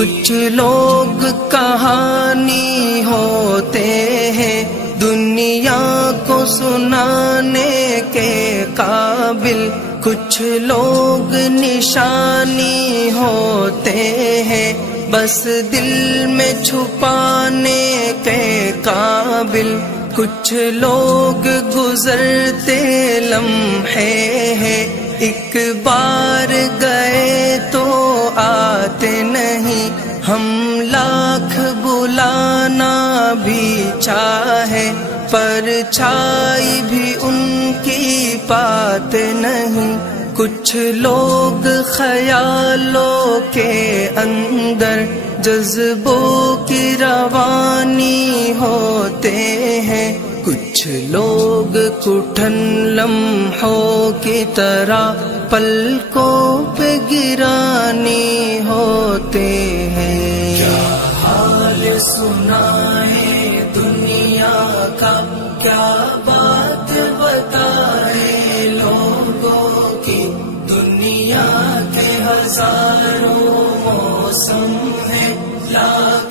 کچھ لوگ کہانی ہوتے ہیں دنیا کو سنانے کے قابل، کچھ لوگ نشانی ہوتے ہیں بس دل میں چھپانے کے قابل، کچھ لوگ گزرتے لمحے ہیں ایک بار گئے تو آتے نہیں، ہم لاکھ بلانا بھی چاہے پرچھائی بھی ان کی پاتے نہیں، کچھ لوگ خیالوں کے اندر جذبوں کی روانی ہوتے ہیں، کچھ لوگ کٹھن لمحوں کی طرح پلکوں پہ گرانی ہوتے ہیں۔ کیا حال سنائے دنیا کا، کیا بات بتائے لوگوں کی، دنیا کے ہزاروں موسم ہیں لاکھ